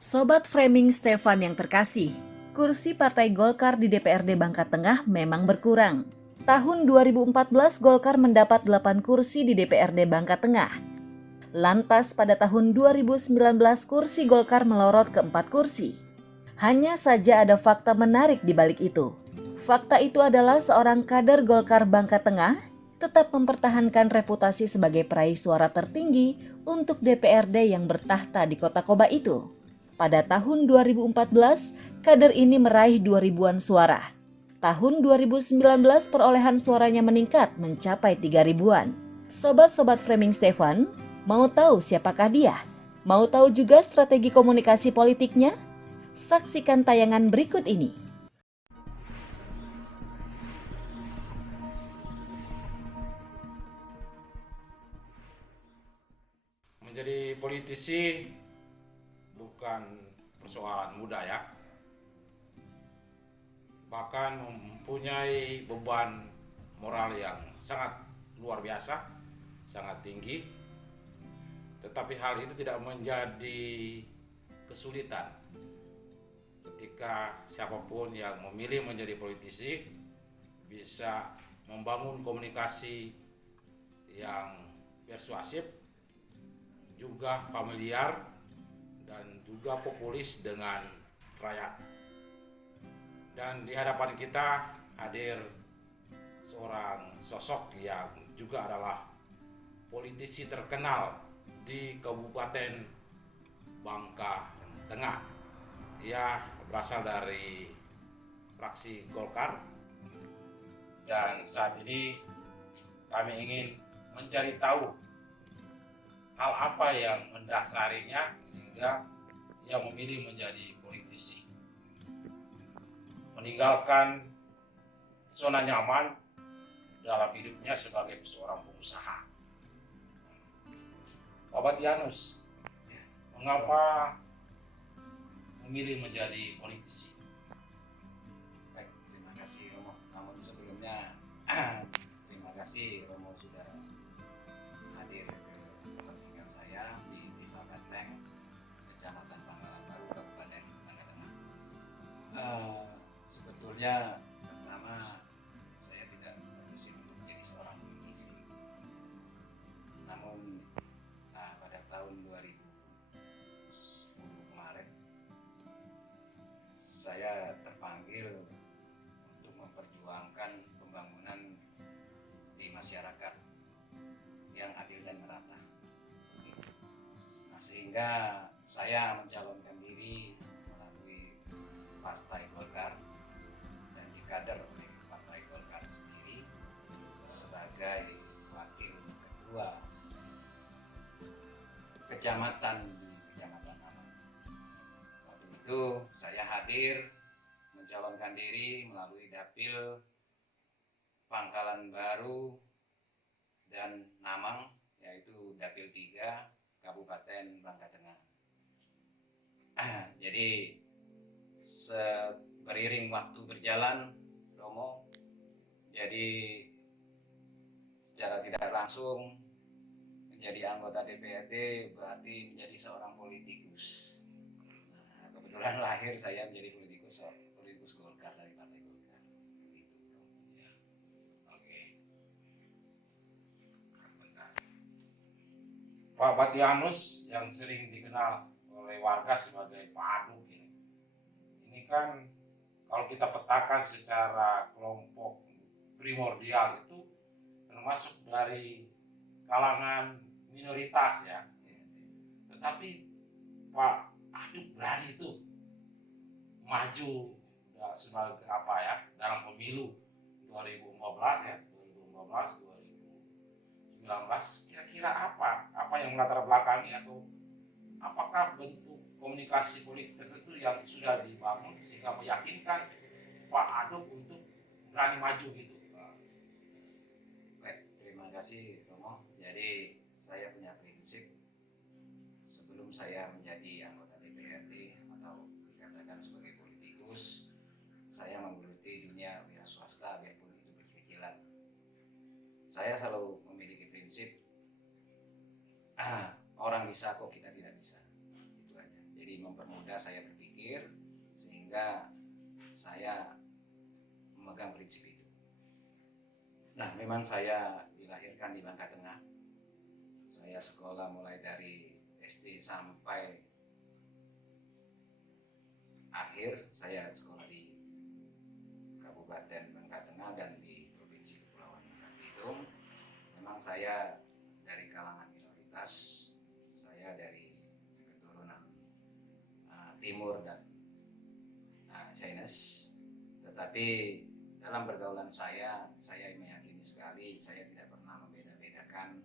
Sobat Framing Stefan yang terkasih, kursi Partai Golkar di DPRD Bangka Tengah memang berkurang. Tahun 2014 Golkar mendapat 8 kursi di DPRD Bangka Tengah. Lantas pada tahun 2019 kursi Golkar melorot ke 4 kursi. Hanya saja ada fakta menarik di balik itu. Fakta itu adalah seorang kader Golkar Bangka Tengah tetap mempertahankan reputasi sebagai peraih suara tertinggi untuk DPRD yang bertahta di Kota Koba itu. Pada tahun 2014, kader ini meraih 2000-an suara. Tahun 2019 perolehan suaranya meningkat mencapai 3000-an. Sobat-sobat Framing Stefan, mau tahu siapakah dia? Mau tahu juga strategi komunikasi politiknya? Saksikan tayangan berikut ini. Menjadi politisi bukan persoalan mudah ya. Bahkan mempunyai beban moral yang sangat luar biasa, sangat tinggi. Tetapi hal itu tidak menjadi kesulitan ketika siapapun yang memilih menjadi politisi bisa membangun komunikasi yang persuasif, juga familiar, dan juga populis dengan rakyat. Dan di hadapan kita hadir seorang sosok yang juga adalah politisi terkenal di Kabupaten Bangka Tengah. Ia berasal dari fraksi Golkar dan saat ini kami ingin mencari tahu hal apa yang mendasarinya sehingga ia memilih menjadi politisi, meninggalkan zona nyaman dalam hidupnya sebagai seorang pengusaha. Bapak Tianus, mengapa memilih menjadi politisi? Baik, terima kasih Romo. Namun sebelumnya terima kasih Romo sudah hadir ke kepentingan saya di Desa Banteng, Kecamatan Pangkalan Baru, Kabupaten Bangka Tengah. Sebetulnya pertama saya tidak berambisi untuk menjadi seorang politisi. Namun pada tahun 2010 kemarin saya terpanggil untuk memperjuangkan pembangunan di masyarakat yang adil dan merata. Nah, sehingga saya mencalonkan diri melalui Partai Golkar dan dikader oleh Partai Golkar sendiri sebagai wakil ketua kecamatan di Kecamatan Aman. Waktu itu saya hadir mencalonkan diri melalui dapil Pangkalan Baru dan Namang, yaitu dapil 3 Kabupaten Bangka Tengah. Jadi beriring waktu berjalan, Romo, jadi secara tidak langsung menjadi anggota DPRD berarti menjadi seorang politikus. Nah, kebetulan lahir saya menjadi politikus Golkar dari Partai Golkar. Begitu. Ya, oke. Pak Tianus yang sering dikenal oleh warga sebagai Pak Aduk ini kan kalau kita petakan secara kelompok primordial itu termasuk dari kalangan minoritas ya. Tetapi Pak Aduk berani itu maju sebagai apa ya dalam pemilu 2015 ya, 2015 2019. Kira-kira apa yang melatar belakangi atau apakah bentuk komunikasi politik tertentu yang sudah dibangun sehingga meyakinkan Pak Aduk untuk berani maju gitu? Baik, terima kasih Romo. Jadi saya punya prinsip sebelum saya menjadi anggota DPRD atau dikatakan sebagai politikus, saya menggeluti dunia wira swasta biarpun itu kecil-kecilan. Saya selalu memiliki prinsip orang bisa kok kita tidak bisa. Itu aja. Jadi Jadi mempermudah saya berpikir sehingga saya memegang prinsip itu. Nah, memang saya dilahirkan di Bangka Tengah. Saya sekolah mulai dari SD sampai akhir. Saya sekolah di Kabupaten Bangka Tengah dan di Provinsi Kepulauan Belitung. Memang saya dari kalangan minoritas. Saya dari keturunan Timur dan Chinese. Tetapi dalam pergaulan saya meyakini sekali saya tidak pernah membeda-bedakan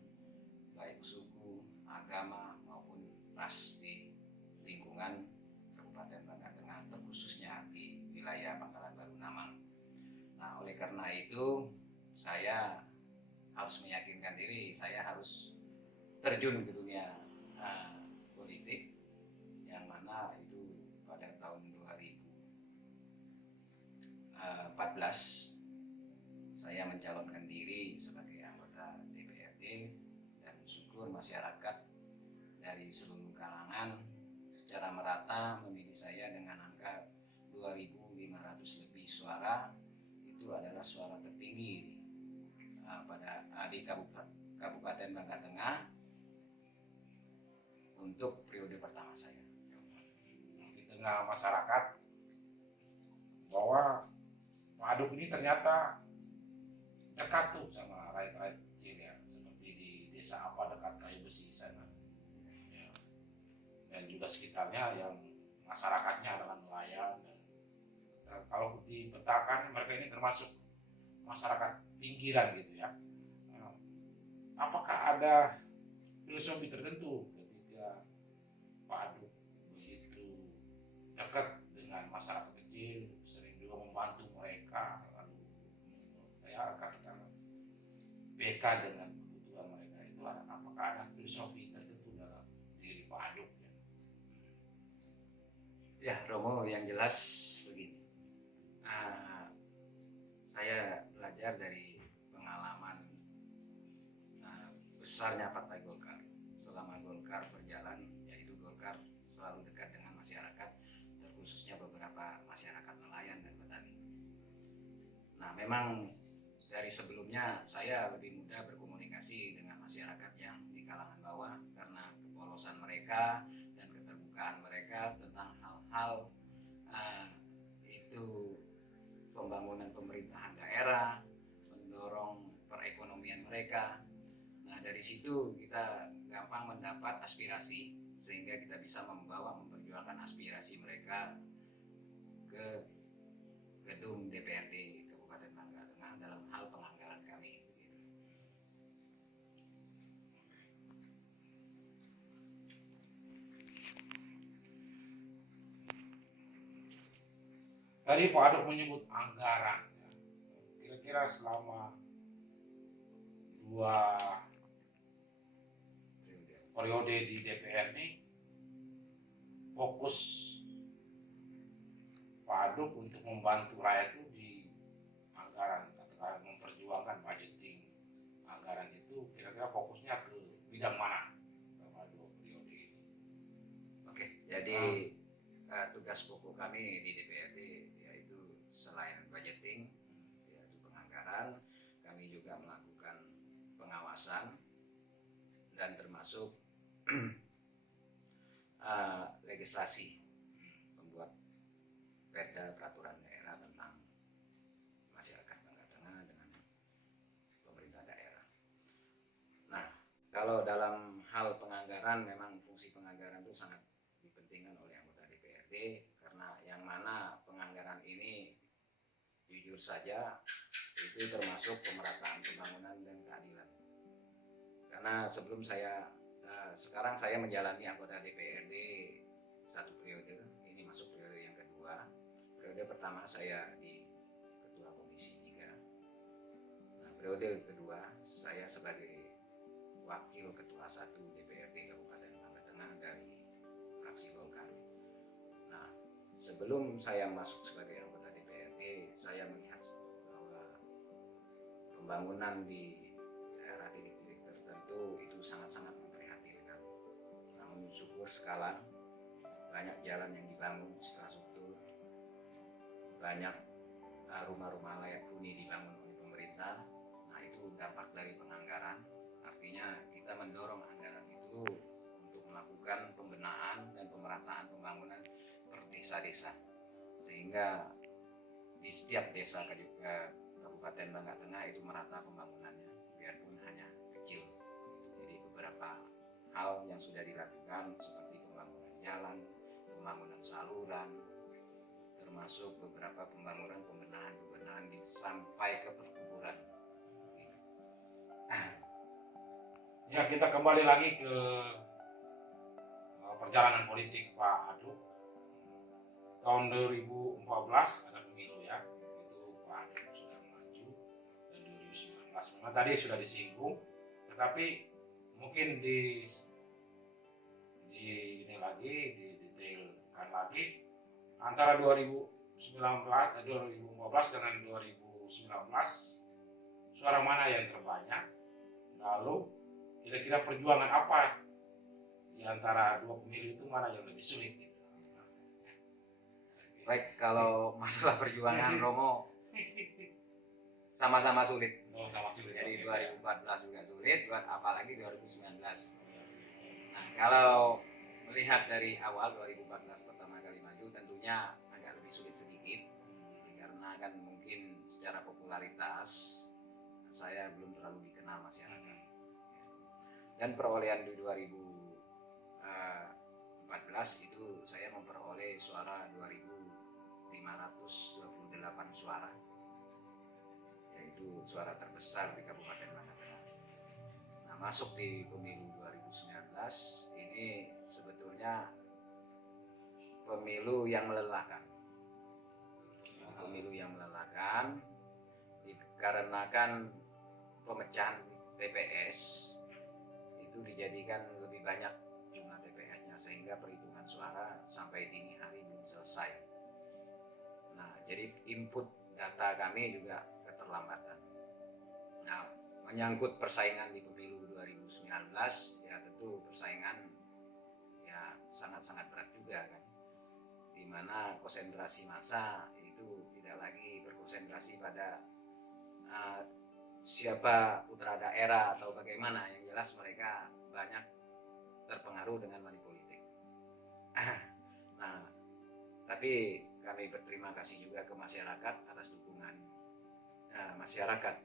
baik suku, agama maupun ras di lingkungan Kabupaten Bangka Tengah, terkhususnya di wilayah Pangkalan Baru Namang. Nah, oleh karena itu saya harus meyakinkan diri, saya harus terjun ke dunia politik, yang mana itu pada tahun 2014 saya mencalonkan diri sebagai anggota DPRD dan syukur masyarakat dari seluruh kalangan secara merata memilih saya dengan angka 2.500 lebih suara. Itu adalah suara tertinggi di Kabupaten Bangka Tengah untuk periode pertama saya. Di tengah masyarakat bahwa Pak Aduk ini ternyata dekat tuh sama rakyat-rakyat kecil ya, seperti di desa apa dekat Kayu Besi sana ya. Dan juga sekitarnya yang masyarakatnya adalah nelayan, dan kalau dipetakan mereka ini termasuk masyarakat pinggiran gitu ya. Nah, apakah ada filosofi tertentu ketika Pak Aduk begitu dekat dengan masyarakat kecil, sering juga membantu mereka, lalu ya katakan BK dengan kebutuhan mereka itu, apakah ada filosofi tertentu dalam diri Pak Aduk ya? Ya, Romo, yang jelas begini. Saya belajar dari pengalaman besarnya Partai Golkar. Selama Golkar berjalan, yaitu Golkar selalu dekat dengan masyarakat, terkhususnya beberapa masyarakat nelayan dan petani. Nah, memang dari sebelumnya saya lebih mudah berkomunikasi dengan masyarakat yang di kalangan bawah karena kepolosan mereka dan keterbukaan mereka tentang hal-hal itu pembangunan pemerintahan daerah, mendorong perekonomian mereka. Nah, dari situ kita gampang mendapat aspirasi sehingga kita bisa memperjuangkan aspirasi mereka ke gedung DPRD Kabupaten Bangka Tengah dalam hal penganggaran kami. Tadi Pak Aduk menyebut anggaran ya. Kira-kira selama 2 periode di DPR ini fokus Pak Aduk untuk membantu rakyat itu di anggaran, katakan memperjuangkan budgeting anggaran itu, kira-kira fokusnya ke bidang mana selama 2 periode ini? Oke, jadi tugas pokok kami di DPRD yaitu selain budgeting, yaitu penganggaran, kami juga melakukan pengawasan dan termasuk legislasi, membuat perda peraturan daerah tentang masyarakat Bangka Tengah dengan pemerintah daerah. Nah, kalau dalam hal penganggaran, memang fungsi penganggaran itu sangat dipentingkan oleh anggota DPRD karena yang mana penganggaran ini jujur saja itu termasuk pemerataan pembangunan dan keadilan. Karena sekarang saya menjalani anggota DPRD 1 periode, ini masuk periode yang kedua. Periode pertama saya di Ketua Komisi 3. Nah, periode kedua saya sebagai Wakil Ketua 1 DPRD Kabupaten Bangka Tengah dari fraksi Golkar. Nah, sebelum saya masuk sebagai anggota DPRD, saya melihat bahwa pembangunan di daerah titik-titik tertentu itu sangat-sangat memprihatinkan. Namun syukur sekarang banyak jalan yang dibangun, infrastruktur, banyak rumah-rumah layak huni dibangun oleh pemerintah. Nah, itu dampak dari penganggaran. Artinya kita mendorong anggaran itu untuk melakukan pembenahan dan pemerataan pembangunan per desa-desa, sehingga di setiap desa Kabupaten Bangka Tengah itu merata pembangunannya, biarpun hanya kecil. Jadi beberapa hal yang sudah dilakukan seperti pembangunan jalan, pembangunan saluran, termasuk beberapa pembangunan pembenahan sampai ke perkuburan. Ya, kita kembali lagi ke perjalanan politik Pak Aduk. Tahun 2014 ada pemilu ya, itu Pak Aduk sudah maju, dan 2019 memang tadi sudah disinggung, tetapi mungkin ini lagi didetailkan lagi antara 2015 dengan 2019 suara mana yang terbanyak, lalu kira-kira perjuangan apa di antara dua pemilu itu mana yang lebih sulit gitu. Baik, kalau masalah perjuangan Romo sama-sama sulit. Oh, sama sulit. Jadi 2014 juga sulit, apalagi 2019. Nah, kalau melihat dari awal 2014 pertama kali maju, tentunya agak lebih sulit sedikit, karena kan mungkin secara popularitas saya belum terlalu dikenal masyarakat. Dan perolehan di 2014 itu saya memperoleh suara 2.528 suara, yaitu suara terbesar di Kabupaten Bangka Tengah. Nah, masuk di pemilu 2019 ini sebetulnya pemilu yang melelahkan. Pemilu yang melelahkan dikarenakan pemecahan TPS itu dijadikan lebih banyak jumlah TPS-nya, sehingga perhitungan suara sampai dini hari belum selesai. Nah, jadi input data kami juga keterlambatan. Nah, menyangkut persaingan di pemilu 2019, ya tentu persaingan ya sangat-sangat berat juga kan, di mana konsentrasi massa itu tidak lagi berkonsentrasi pada siapa putra daerah atau bagaimana, yang jelas mereka banyak terpengaruh dengan money politik. Nah, tapi kami berterima kasih juga ke masyarakat atas dukungan masyarakat,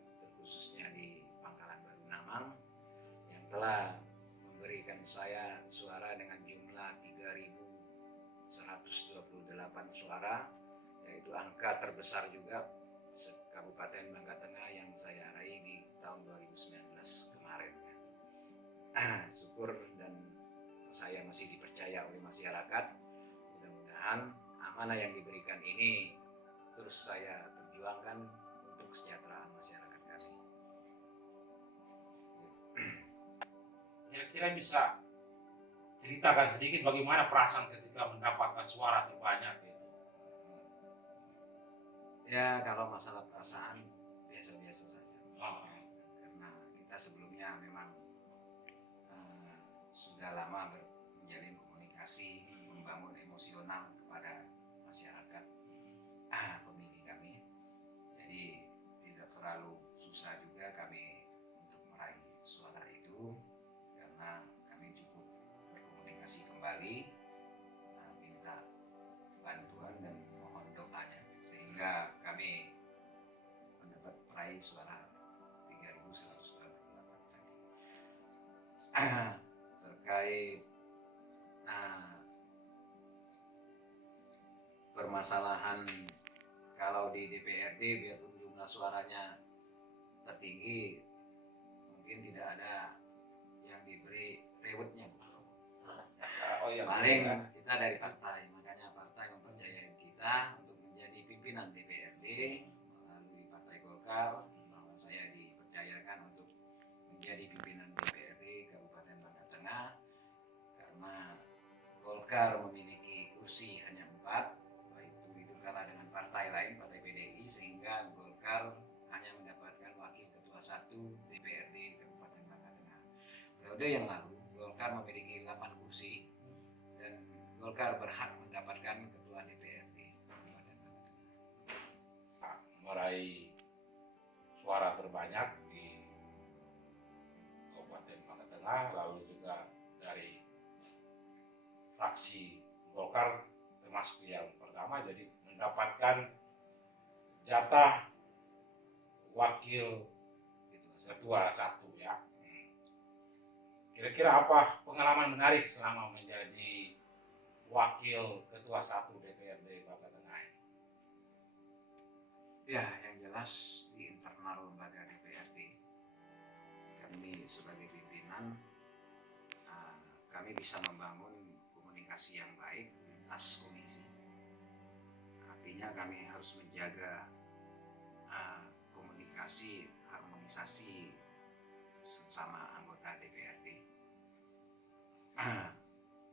khususnya di Pangkalan Baru Namang, yang telah memberikan saya suara dengan jumlah 3.128 suara, yaitu angka terbesar juga Kabupaten Bangka Tengah yang saya raih di tahun 2019 kemarin. Syukur, dan saya masih dipercaya oleh masyarakat. Mudah-mudahan amanah yang diberikan ini terus saya perjuangkan untuk kesejahteraan masyarakat kami. Kira-kira bisa ceritakan sedikit bagaimana perasaan ketika mendapatkan suara terbanyak gitu? Ya, kalau masalah perasaan biasa-biasa saja. Oh. Karena kita sebelumnya memang sudah lama menjalin komunikasi, membangun emosional kepada masyarakat pemilih kami. Jadi tidak terlalu susah juga kami untuk meraih suara itu, karena kami cukup berkomunikasi kembali, minta bantuan dan mohon doanya, sehingga kami mendapat peraih suara 3.128 tadi. Terkait permasalahan kalau di DPRD, biarpun jumlah suaranya tertinggi, mungkin tidak ada yang diberi rewardnya. Paling kita dari partai, makanya partai mempercayai kita untuk menjadi pimpinan DPRD melalui Partai Golkar, bahwa saya dipercayakan untuk menjadi pimpinan DPRD Kabupaten Bangka Tengah, karena Golkar memiliki kursi hanya 4, itu kalah dengan partai lain, partai PDI, sehingga Golkar hanya mendapatkan wakil ketua 1 DPRD Kabupaten Bangka Tengah. Periode yang lalu Golkar memiliki 8 kursi dan Golkar berhak mendapatkan ketua DPRD Kabupaten Bangka Tengah. Meraih suara terbanyak di Kabupaten Bangka Tengah, lalu juga dari fraksi Golkar termasuk yang pertama, jadi mendapatkan jatah wakil ketua satu ya. Kira-kira apa pengalaman menarik selama menjadi wakil ketua satu DPRD Bangka Tengah ini? Ya, yang jelas di internal lembaga DPRD kami sebagai pimpinan kami bisa membangun komunikasi yang baik lintas komisi. Artinya kami harus menjaga komunikasi, harmonisasi sesama anggota DPRD.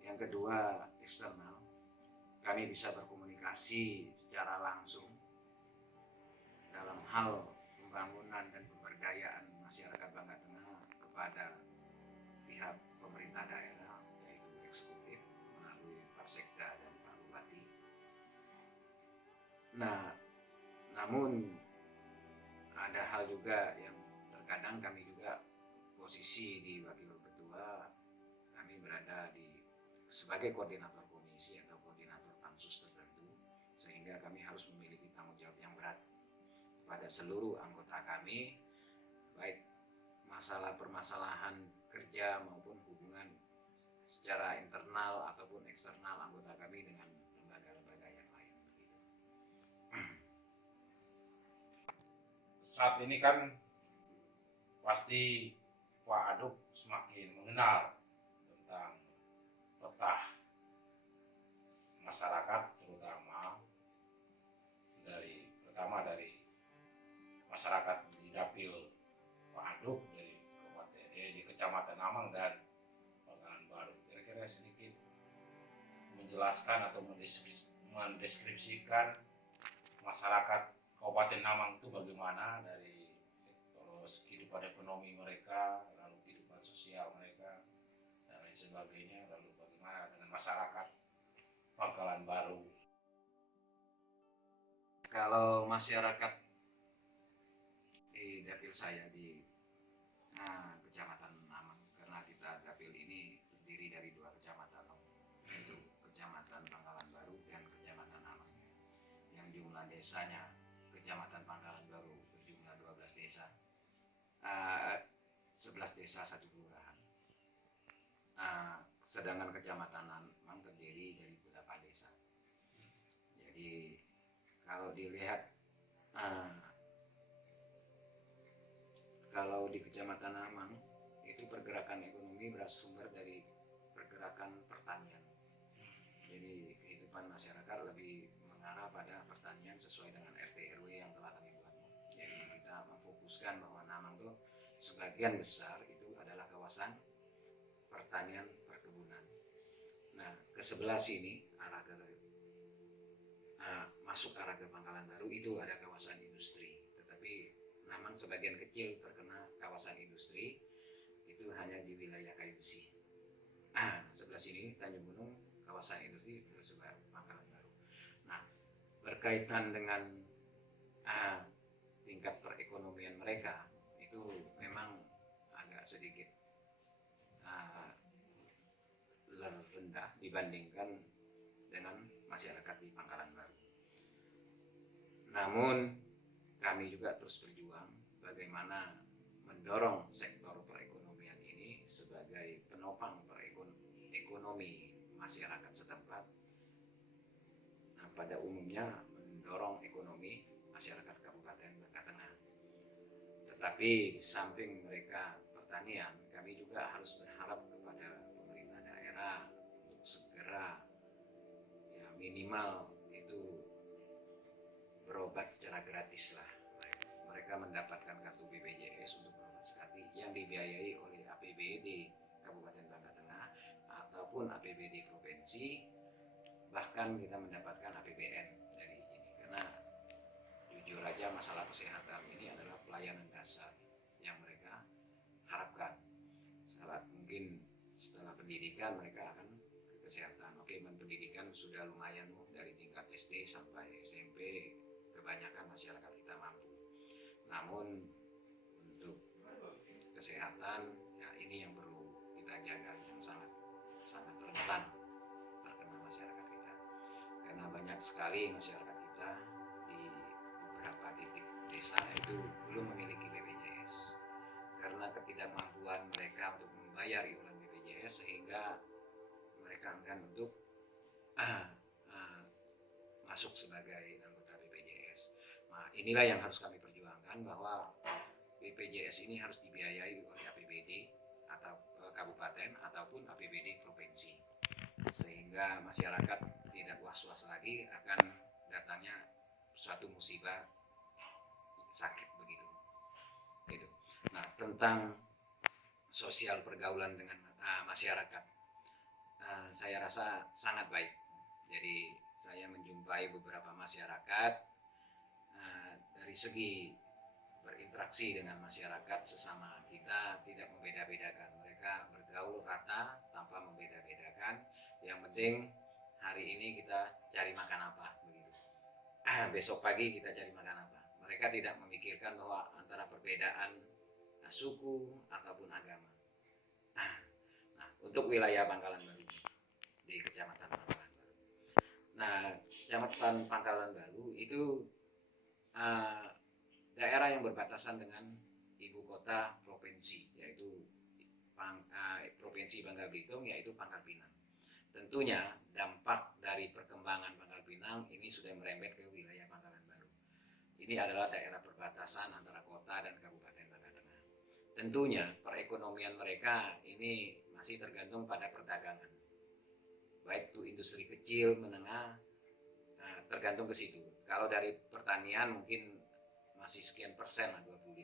Yang kedua, eksternal. Kami bisa berkomunikasi secara langsung dalam hal pembangunan dan pemberdayaan masyarakat Bangka Tengah kepada pihak pemerintah daerah, yaitu eksekutif melalui Pak Sekda dan Pak Bupati. Nah, namun ada hal juga yang terkadang kami juga posisi di wakil ketua, kami berada sebagai koordinator komisi atau koordinator pansus tertentu, sehingga kami harus memiliki tanggung jawab yang berat pada seluruh anggota kami, baik masalah permasalahan kerja maupun hubungan secara internal ataupun eksternal anggota kami dengan lembaga-lembaga yang lain. Saat ini kan pasti Pak Aduk semakin mengenal tentang peta masyarakat, terutama dari masyarakat di dapil Pak Aduk di Kecamatan Amang dan Pangkalan Baru. Kira-kira sedikit menjelaskan atau mendeskripsikan masyarakat Kabupaten Amang itu bagaimana, dari terus kehidupan ekonomi mereka, lalu kehidupan sosial mereka, dan lain sebagainya, lalu bagaimana dengan masyarakat Pangkalan Baru. Kalau masyarakat di dapil saya di Kecamatan Amang, karena kita dapil ini terdiri dari 2 kecamatan, yaitu Kecamatan Pangkalan Baru dan Kecamatan Amang, yang jumlah desanya Kecamatan Pangkalan Baru berjumlah 12 desa, 11 desa 1 kelurahan. Sedangkan Kecamatan Amang terdiri dari beberapa desa. Jadi kalau dilihat kalau di Kecamatan Amang itu pergerakan ekonomi bersumber dari pergerakan pertanian. Jadi kehidupan masyarakat lebih mengarah pada pertanian sesuai dengan RT RW yang telah kami buat. Jadi kita memfokuskan bahwa Amang itu sebagian besar itu adalah kawasan pertanian perkebunan. Nah, ke sebelah sini masuk arah ke Pangkalan Baru itu ada kawasan industri, tetapi Amang sebagian kecil terkena kawasan industri itu hanya di wilayah kayu besi. Sebelah sini Tanjung Gunung kawasan industri sebelah Pangkalan Baru. Nah, berkaitan dengan tingkat perekonomian mereka itu memang agak sedikit rendah dibandingkan dengan masyarakat di Pangkalan Baru. Namun kami juga terus berjuang bagaimana mendorong sektor perekonomian ini sebagai penopang ekonomi masyarakat setempat. Nah, pada umumnya mendorong ekonomi masyarakat Kabupaten Bangka Tengah. Tetapi di samping mereka pertanian, kami juga harus berharap kepada pemerintah daerah untuk segera ya minimal itu berobat secara gratis lah. Mereka mendapatkan kartu BPJS untuk berobat sekali yang dibiayai oleh APBD Kabupaten Bangka Tengah ataupun APBD provinsi, bahkan kita mendapatkan APBN dari ini, karena jujur aja masalah kesehatan ini adalah pelayanan dasar yang mereka harapkan. Mungkin setelah pendidikan mereka akan ke kesehatan. Oke, pendidikan sudah lumayan dari tingkat SD sampai SMP, kebanyakan masyarakat kita mampu. Namun untuk kesehatan, ya ini yang perlu kita jaga, yang sangat rentan terkena masyarakat kita. Karena banyak sekali masyarakat kita di beberapa titik desa itu belum memiliki BPJS. Karena ketidakmampuan mereka untuk membayar iuran BPJS, sehingga mereka enggan untuk masuk sebagai anggota BPJS. Nah, inilah yang harus kami perjuangkan, bahwa BPJS ini harus dibiayai oleh APBD atau kabupaten ataupun APBD provinsi, sehingga masyarakat tidak was-was lagi akan datangnya suatu musibah sakit begitu. Gitu. Nah, tentang sosial pergaulan dengan masyarakat, saya rasa sangat baik. Jadi saya menjumpai beberapa masyarakat dari segi berinteraksi dengan masyarakat sesama kita tidak membeda-bedakan. Mereka bergaul rata tanpa membeda-bedakan. Yang penting hari ini kita cari makan apa begitu. Besok pagi kita cari makan apa. Mereka tidak memikirkan bahwa antara perbedaan suku ataupun agama. Nah, untuk wilayah Pangkalan Baru, di Kecamatan Pangkalan Baru. Nah, Kecamatan Pangkalan Baru itu daerah yang berbatasan dengan ibu kota provinsi, yaitu Provinsi Bangka Belitung, yaitu Pangkal Pinang. Tentunya dampak dari perkembangan Pangkal Pinang ini sudah merembet ke wilayah Pangkalan Baru. Ini adalah daerah perbatasan antara kota dan Kabupaten Bangka Tengah. Tentunya perekonomian mereka ini masih tergantung pada perdagangan, baik itu industri kecil, menengah, tergantung ke situ. Kalau dari pertanian mungkin masih sekian persen, 25%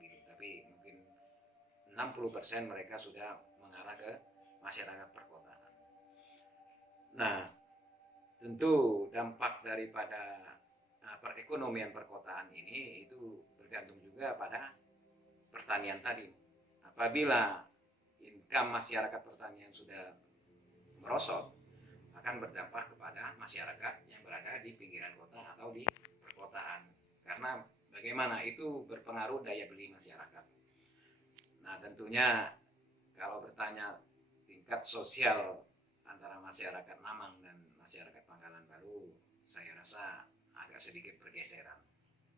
begitu, tapi mungkin 60% mereka sudah mengarah ke masyarakat perkotaan. Nah, tentu dampak daripada perekonomian perkotaan ini itu bergantung juga pada pertanian tadi. Apabila income masyarakat pertanian sudah merosot, akan berdampak kepada masyarakat yang berada di pinggiran kota atau di perkotaan. Karena bagaimana itu berpengaruh daya beli masyarakat. Nah, tentunya kalau bertanya tingkat sosial antara masyarakat Mamang dan masyarakat Pangkalan Baru, saya rasa agak sedikit bergeseran.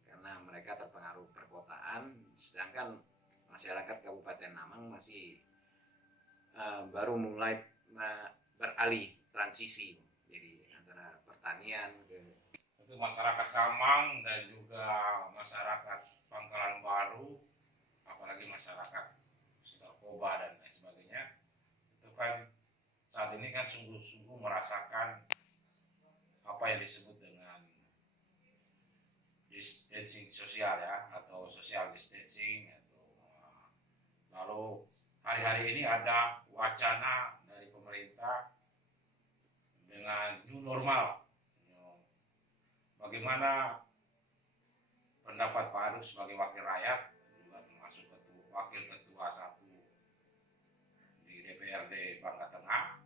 Karena mereka terpengaruh perkotaan, sedangkan masyarakat Kabupaten Mamang masih baru mulai beralih transisi. Jadi antara pertanian ke Itu masyarakat Kamang dan juga masyarakat Pangkalan Baru, apalagi masyarakat narkoba dan lain sebagainya, itu kan saat ini kan sungguh-sungguh merasakan apa yang disebut dengan distancing sosial ya, atau social distancing, atau lalu hari-hari ini ada wacana dari pemerintah dengan new normal. Bagaimana pendapat Pak Aduk sebagai wakil rakyat, juga termasuk wakil ketua 1 di DPRD Bangka Tengah?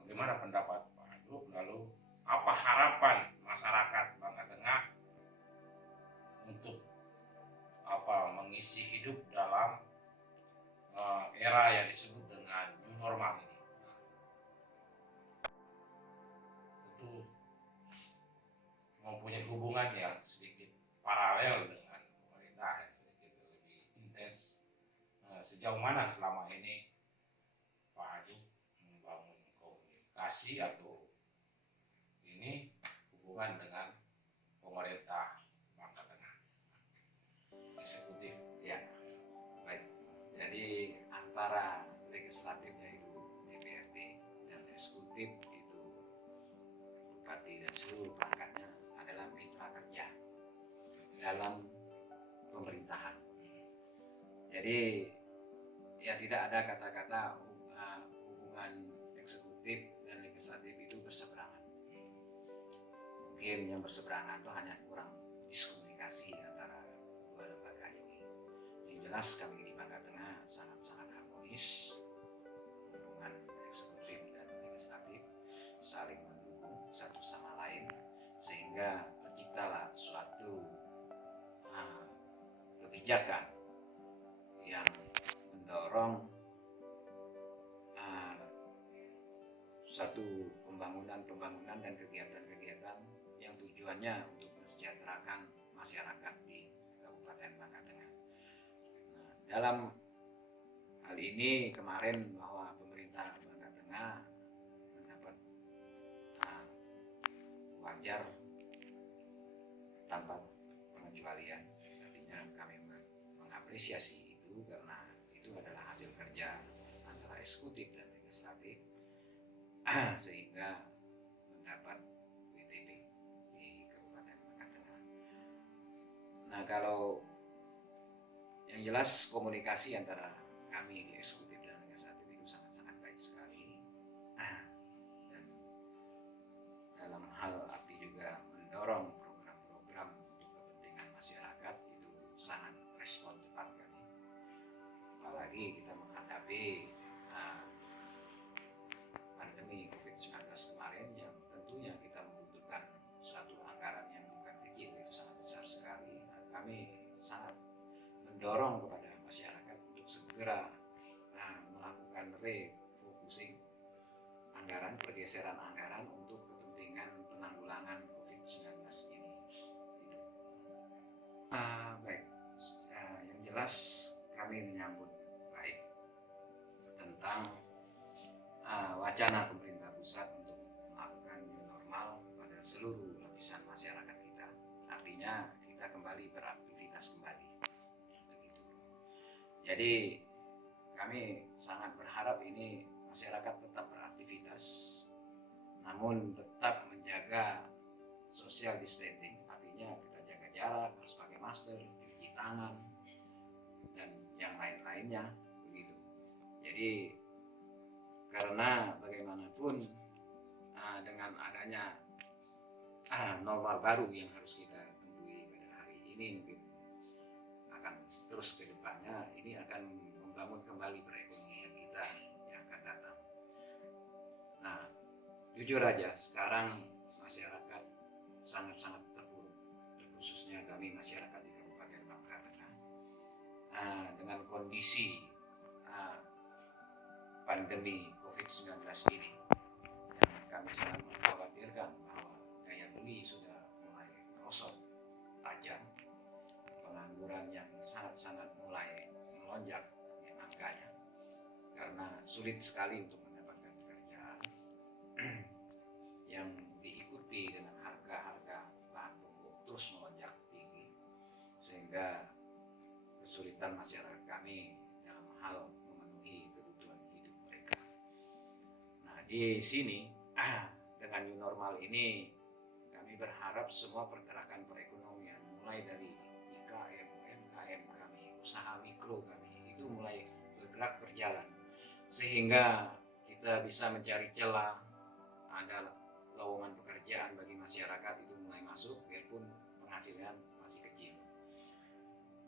Bagaimana pendapat Pak Aduk? Lalu apa harapan masyarakat Bangka Tengah untuk mengisi hidup dalam era yang disebut dengan new normal ini? Tentu mempunyai hubungan yang sedikit paralel dengan pemerintah, yang sedikit lebih intens. Sejauh mana selama ini Pak Aduk membangun komunikasi atau ini hubungan dengan pemerintah Bangka Tengah, eksekutif? ya, baik. Jadi antara legislatif yaitu DPRD dan eksekutif itu bupati dan seluruh perangkatnya adalah mitra kerja dalam pemerintahan. Jadi ya tidak ada kata-kata hubungan eksekutif dan legislatif itu berseberangan. Mungkin yang berseberangan itu hanya kurang diskusi antara dua lembaga ini. Yang jelas kami di Bangka Tengah sangat-sangat harmonis hubungan eksekutif dan saling mendukung satu sama lain, sehingga terciptalah suatu kebijakan yang mendorong suatu pembangunan dan kegiatan-kegiatan yang tujuannya untuk mensejahterakan masyarakat di Kabupaten Bangka Tengah. Nah, dalam hal ini kemarin bahwa pemerintah Bangka Tengah mendapat wajar tanpa pengecualian. Artinya kami mengapresiasi itu karena itu adalah hasil kerja antara eksekutif dan legislatif sehingga mendapat WTP di Kabupaten Bangka Tengah. Nah, kalau yang jelas komunikasi antara kami di eksekutif dan legislatif itu sangat-sangat baik sekali. Dan dalam hal arti juga mendorong program-program untuk kepentingan masyarakat itu sangat respon cepat kami. Apalagi kita menghadapi pandemi COVID-19 kemarin yang tentunya kita membutuhkan suatu anggaran yang bukan kecil, itu sangat besar sekali. Nah, kami sangat mendorong kepada masyarakat untuk segera melakukan refocusing anggaran, pergeseran anggaran untuk kepentingan penanggulangan COVID-19 ini. Baik, yang jelas kami menyambut baik tentang wacana pemerintah pusat untuk melakukan new normal pada seluruh lapisan masyarakat kita. Artinya kita kembali beraktivitas kembali. Begitu. Jadi kami sangat berharap ini masyarakat tetap beraktivitas, namun tetap menjaga social distancing. Artinya kita jaga jarak, harus pakai masker, cuci tangan, dan yang lain-lainnya. Begitu. Jadi karena bagaimanapun dengan adanya normal baru yang harus kita temui pada hari ini, mungkin akan terus ke depannya ini akan membangun kembali perekonomian kita yang akan datang. Nah, jujur aja sekarang masyarakat sangat-sangat terpuruk, terkhususnya kami masyarakat di Kabupaten Bangka Tengah dengan kondisi pandemi COVID-19 ini yang kami sangat mengkhawatirkan bahwa daya beli sudah mulai merosot tajam, pengangguran yang sangat-sangat mulai melonjak angkanya karena sulit sekali untuk mendapatkan pekerjaan yang diikuti dengan harga-harga bahan pokok terus melonjak tinggi, sehingga kesulitan masyarakat kami dalam hal memenuhi kebutuhan hidup mereka. Nah, di sini dengan new normal ini kami berharap semua pergerakan perekonomian mulai dari IKM, UMKM kami, usaha mikro kami itu mulai bergerak berjalan, sehingga kita bisa mencari celah, ada lowongan pekerjaan bagi masyarakat itu mulai masuk biarpun penghasilan masih kecil.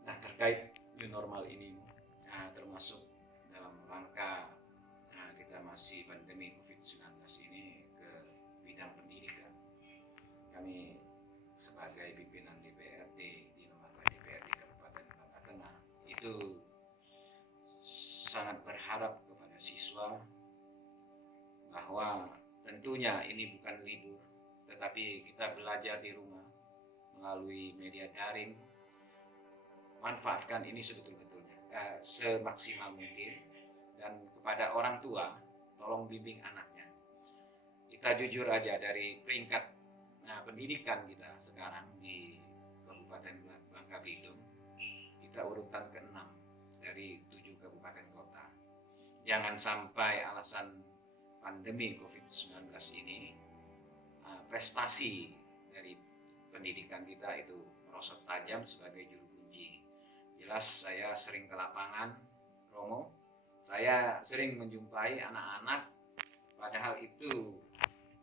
Nah, terkait new normal ini termasuk dalam rangka kita masih pandemi COVID-19 ini ke bidang pendidikan. Kami sebagai pimpinan DPRD di lembaga DPRD Kabupaten Bangka Tengah itu sangat berharap kepada siswa bahwa tentunya ini bukan libur, tetapi kita belajar di rumah melalui media daring. Manfaatkan ini sebetul-betulnya, semaksimal mungkin, dan kepada orang tua tolong bimbing anaknya. Kita jujur aja dari peringkat pendidikan kita sekarang di Kabupaten Bangka Belitung, kita urutan ke-6 dari 7 kabupaten kota. Jangan sampai alasan pandemi COVID-19 ini prestasi dari pendidikan kita itu merosot tajam sebagai juru kunci. Jelas saya sering ke lapangan, Romo, saya sering menjumpai anak-anak padahal itu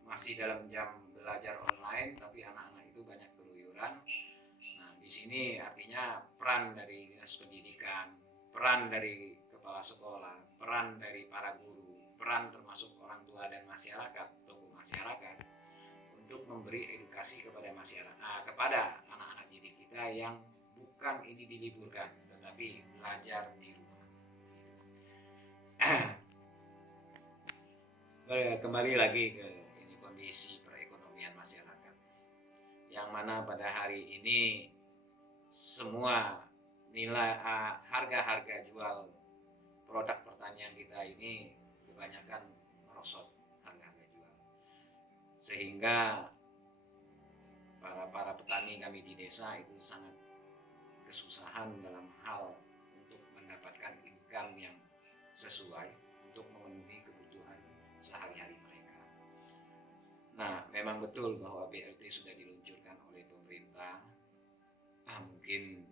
masih dalam jam belajar online, tapi anak-anak itu banyak keluyuran. Nah, di sini artinya peran dari dinas pendidikan, peran dari kepala sekolah, peran dari para guru, peran termasuk orang tua dan masyarakat, tokoh masyarakat untuk memberi edukasi kepada masyarakat, kepada anak-anak didik kita yang bukan ini diliburkan, tetapi belajar di rumah. Kembali lagi ke ini kondisi perekonomian masyarakat, yang mana pada hari ini semua nilai harga-harga jual produk pertanian kita ini kebanyakan merosot harga-harga jual, sehingga para petani kami di desa itu sangat kesusahan dalam hal untuk mendapatkan income yang sesuai untuk memenuhi kebutuhan sehari-hari mereka. Nah, memang betul bahwa BLT sudah diluncurkan oleh pemerintah. Mungkin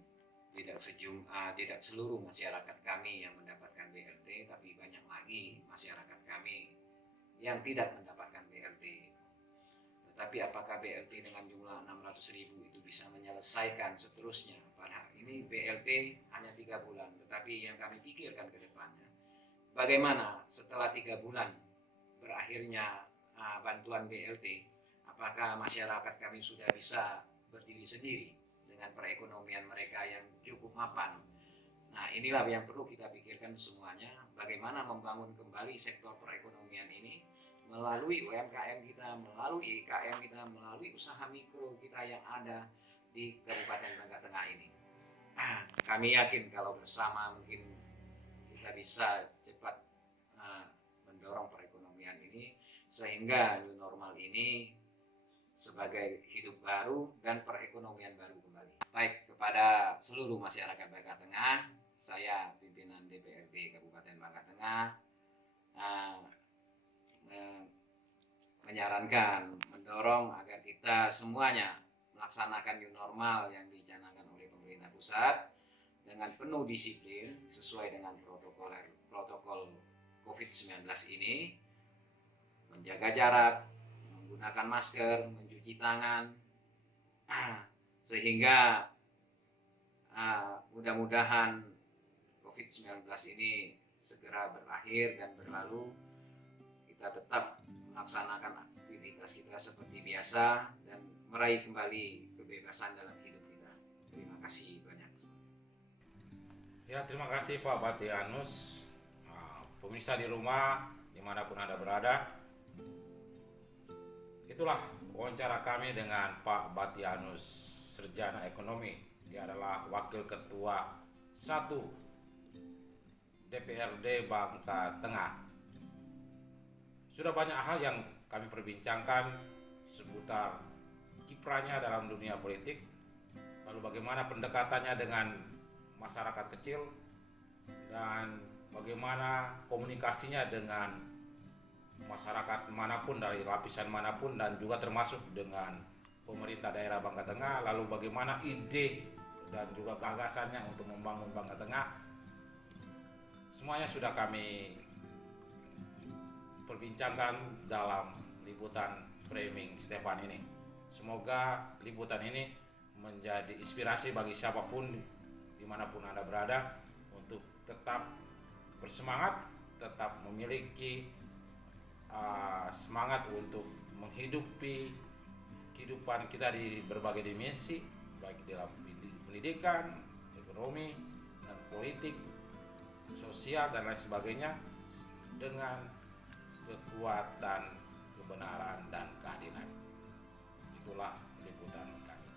tidak seluruh masyarakat kami yang mendapatkan BLT, tapi banyak lagi masyarakat kami yang tidak mendapatkan BLT. Tetapi apakah BLT dengan jumlah 600.000 itu bisa menyelesaikan seterusnya? Padahal ini BLT hanya 3 bulan, tetapi yang kami pikirkan ke depannya, bagaimana setelah 3 bulan berakhirnya bantuan BLT, apakah masyarakat kami sudah bisa berdiri sendiri dengan perekonomian mereka yang cukup mapan. Nah, inilah yang perlu kita pikirkan semuanya, bagaimana membangun kembali sektor perekonomian ini melalui UMKM kita, melalui IKM kita, melalui usaha mikro kita yang ada di Kabupaten Bangka Tengah ini. Kami yakin kalau bersama mungkin kita bisa cepat mendorong perekonomian ini, sehingga new normal ini sebagai hidup baru dan perekonomian baru kembali. Baik, kepada seluruh masyarakat Bangka Tengah, saya pimpinan DPRD Kabupaten Bangka Tengah menyarankan, mendorong agar kita semuanya melaksanakan new normal yang dicanangkan oleh pemerintah pusat dengan penuh disiplin sesuai dengan protokol COVID-19 ini, menjaga jarak, menggunakan masker, mencuci tangan, sehingga mudah-mudahan COVID-19 ini segera berakhir dan berlalu. Kita tetap melaksanakan aktivitas kita seperti biasa dan meraih kembali kebebasan dalam hidup kita. Terima kasih banyak. Ya, terima kasih Pak Batianus. Pemirsa di rumah, dimanapun Anda berada, itulah wawancara kami dengan Pak Batianus, Sarjana Ekonomi. Dia adalah Wakil Ketua 1 DPRD Bangka Tengah. Sudah banyak hal yang kami perbincangkan seputar kiprahnya dalam dunia politik, lalu bagaimana pendekatannya dengan masyarakat kecil, dan bagaimana komunikasinya dengan masyarakat manapun dari lapisan manapun dan juga termasuk dengan pemerintah daerah Bangka Tengah, lalu bagaimana ide dan juga gagasannya untuk membangun Bangka Tengah. Semuanya sudah kami perbincangkan dalam liputan Framing Stefan ini. Semoga liputan ini menjadi inspirasi bagi siapapun dimanapun Anda berada untuk tetap bersemangat, tetap memiliki semangat untuk menghidupi kehidupan kita di berbagai dimensi, baik dalam pendidikan, ekonomi, dan politik, sosial, dan lain sebagainya, dengan kekuatan, kebenaran, dan keadilan. Itulah liputan kami.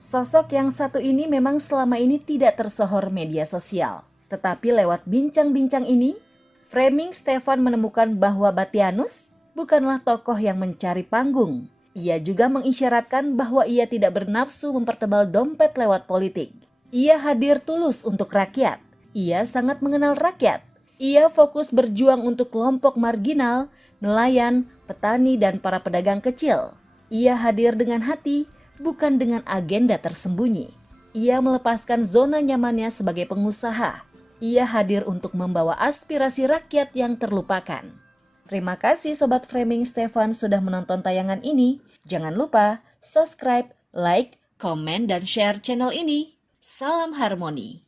Sosok yang satu ini memang selama ini tidak tersohor media sosial. Tetapi lewat bincang-bincang ini, Framing Stefan menemukan bahwa Batianus bukanlah tokoh yang mencari panggung. Ia juga mengisyaratkan bahwa ia tidak bernafsu mempertebal dompet lewat politik. Ia hadir tulus untuk rakyat. Ia sangat mengenal rakyat. Ia fokus berjuang untuk kelompok marginal, nelayan, petani, dan para pedagang kecil. Ia hadir dengan hati, bukan dengan agenda tersembunyi. Ia melepaskan zona nyamannya sebagai pengusaha. Ia hadir untuk membawa aspirasi rakyat yang terlupakan. Terima kasih Sobat Framing Stefan sudah menonton tayangan ini. Jangan lupa subscribe, like, komen, dan share channel ini. Salam harmoni.